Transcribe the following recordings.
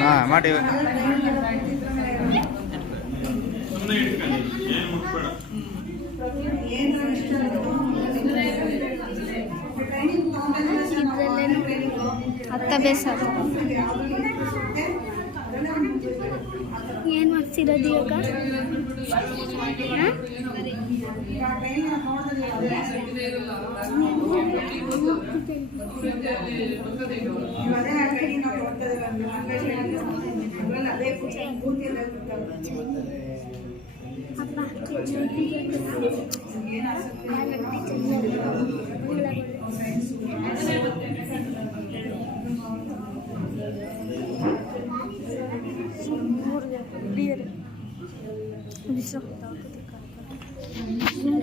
ಹಾಂ ಮಾಡಿ. ಅತ್ತ ಬೇಸ ಏನು ಮಾಡ್ತಿರೋದು ಇವಾಗ?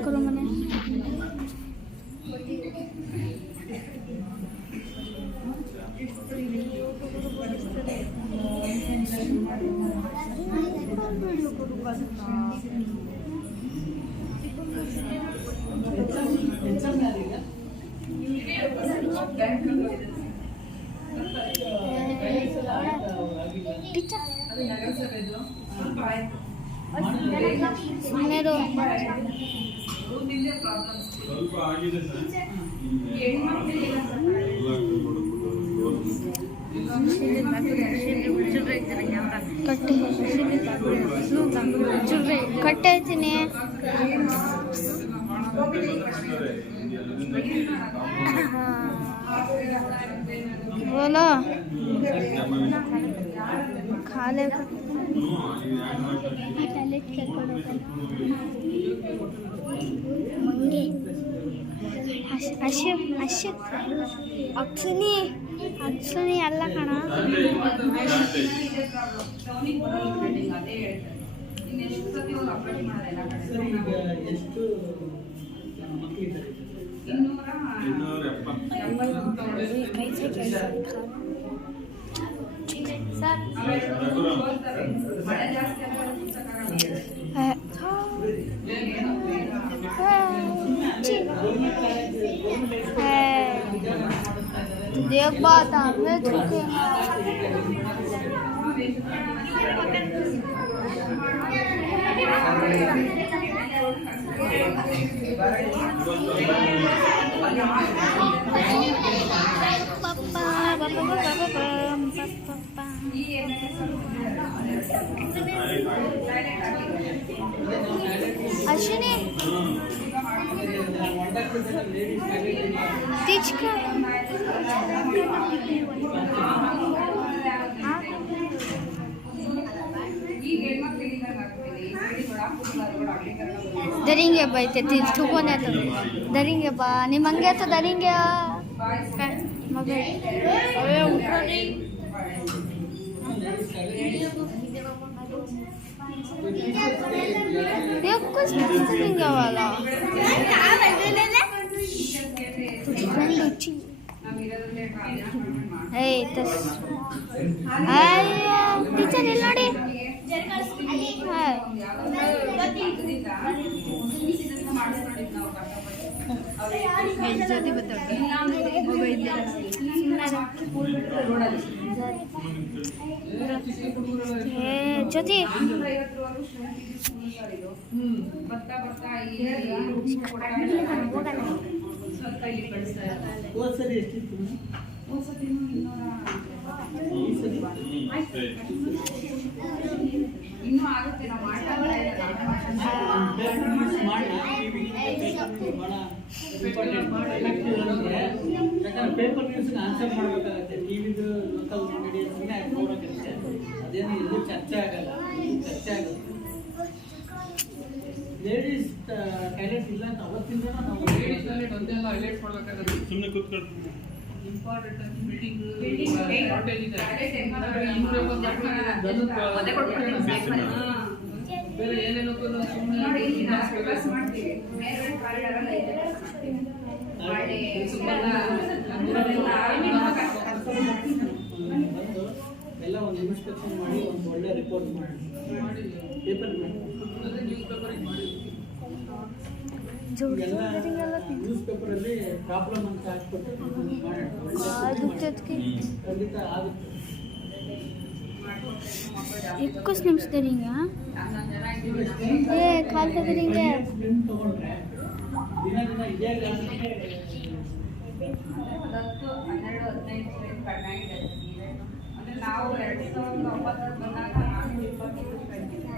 करो मैंने सुनने दो। ಕಟ್ಟೆ ಐತೀನಿ बोलो खा ले मंगे ಅಕ್ಷನಿ ಅಲ್ಲ ಕಣ. देख बात मैं चुके अश्विनी तीज का दरेंगे भाई ते ठुकोने तो दरेंगे बा निमंगे तो दरेंगे मगर अरे उठो नहीं ये कुछ दरेंगे वाला हे तस आया टीचर ಇಲ್ಲಿ ನೋಡಿ ಜ್ಯೋತಿ ಇನ್ನೂ ಆಗುತ್ತೆ ನಾವು ಪೇಪರ್ ನ್ಯೂಸ್ ಆನ್ಸರ್ ಮಾಡಬೇಕಾಗುತ್ತೆ. ಟಿವಿದು ಲೋಕಲ್ ಮೀಡಿಯಾಸ್ಗೆ ನೋಡೋಕ್ಕೆ ಅದೇನು ಎಲ್ಲೂ ಚರ್ಚೆ ಆಗಲ್ಲ. ಲೇಡೀಸ್ ಕ್ಯಾಂಡಿಡೇಟ್ ಇಲ್ಲ ಅಂತ ಅವತ್ತಿಂದ ನಾವು ಲೇಡೀಸ್ ಕ್ಯಾಂಡಿಡೇಟ್ ಒಂದೆಲ್ಲ ಹೈಲೈಟ್ ಮಾಡಬೇಕಾಗುತ್ತೆ. ಸುಮ್ಮನೆ ಕೂತ್ಕೊಂಡು ಇಂಪಾರ್ಟೆಂಟ್ ಮೀಟಿಂಗ್ ಶಾರ್ಟೇಜ್ ಇದೆ. ಬೇರೆ ಏನೇನೋ ಸುಮ್ಮನೆ ಮಾಡ್ತೀವಿ. ಎಲ್ಲ ಒಂದು ಇನ್ಸ್ಪೆಕ್ಷನ್ ಮಾಡಿ ಒಂದು ಒಳ್ಳೆ ರಿಪೋರ್ಟ್ ಮಾಡಿ ಪೇಪರ್ ನ್ಯೂಸ್ ಪೇಪರಿಗೆ ಮಾಡಿ ನ್ಯೂಸ್ ಪೇಪರಲ್ಲಿ ಪ್ರಾಬ್ಲಮ್ ಅಂತ ಹಾಕ್ಬಿಟ್ಟು ಖಂಡಿತ ಆಗುತ್ತೆ. 21 ನಿಮಿಷ धरेंगे हाँ ये खाल तो करेंगे ದಿನ ದಿನ ಇದೇ ಕ್ಲಾಸಿಗೆ ನಾವು 2009 ಬಂದಾಗ 425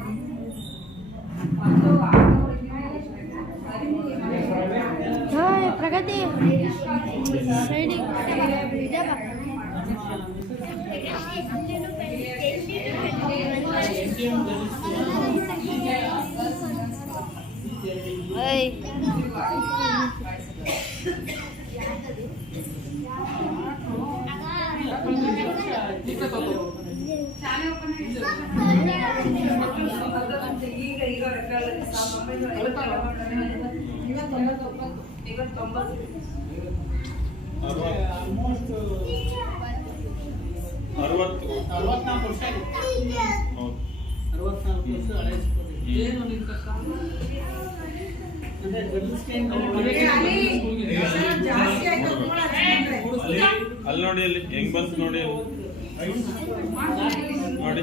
हाय प्रगति साइडिंग इधर Hey. ಆಲ್ಮೋಸ್ಟ್ 64 ವರ್ಷ ಆಗಿದೆ. 64 ವರ್ಷ ಹಳೆ ಸ್ಕೂಲ್. ಏನು ನಿಮ್ಮ ಕಷ್ಟ? ಅಂದ್ರೆ ಗರ್ಲ್ಸ್ ಅಲ್ಲಿ ನೋಡಿ ಅಲ್ಲಿ ಹೆಂಗ್ ಬಂತು ನೋಡಿ ನೋಡಿ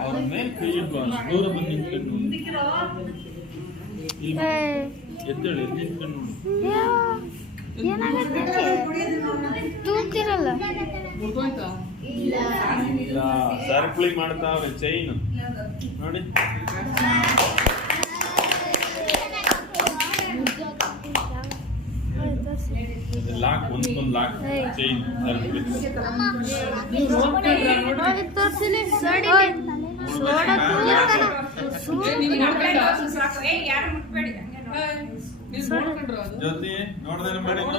ಅವ್ರ ಮೇಲೆ ಕೈ ಇಟ್ಟು ಅಷ್ಟು ದೂರ ಬಂದು ನಿಂತ್ಕೊಂಡು ಎದ್ದೇಳಿ ನಿಂತ್ಕೊಂಡು ಏನಾಗುತ್ತೆ ತೂಗ್ತಿರಲ್ಲ ಸರ್ಕ್ಲಿ ಮಾಡ್ತಾವ್ರೆ ಚೈನ್ ನೋಡಿ ಲಾಕ್ ಒಂದೊಂದು ಲಾಕ್ ಚೈನ್ ಸರ್ಕ್ಲಿ ತೋರಿಸಿಲಿ ಜೊತೆ ನೋಡ್ದೇನೆ ಮಾಡಿಲ್ಲ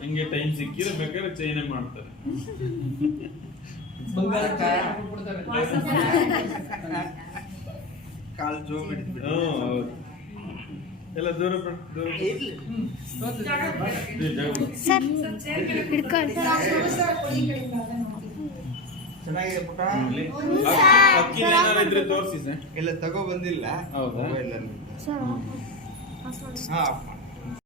ಹಂಗೆ ಟೈಮ್ ಸಿಕ್ಕಿದ್ರೆ ಬೇಕಾದ್ರೆ ಚೈನೇ ಮಾಡ್ತಾರೆ ಕಾಲ್ ಜೋ ಮಾಡಿದ್ಬಿಟ್ಟು ಹೌದು ಎಲ್ಲ ದೂರ ದೂರ ಸರ್ ಹಿಡ್ಕೊಂಡು ಚೆನ್ನಾಗಿದೆ ಪುಟ ಅಕ್ಕಿ ಏನಾರ ಇದ್ರೆ ತೋರಿಸಿ ಸರ್ ಇಲ್ಲ ತಗೋ ಬಂದಿಲ್ಲ ಹೌದಾ? ಮೊಬೈಲ್ ಅಲ್ಲಿ ಸರ್ ಹಾ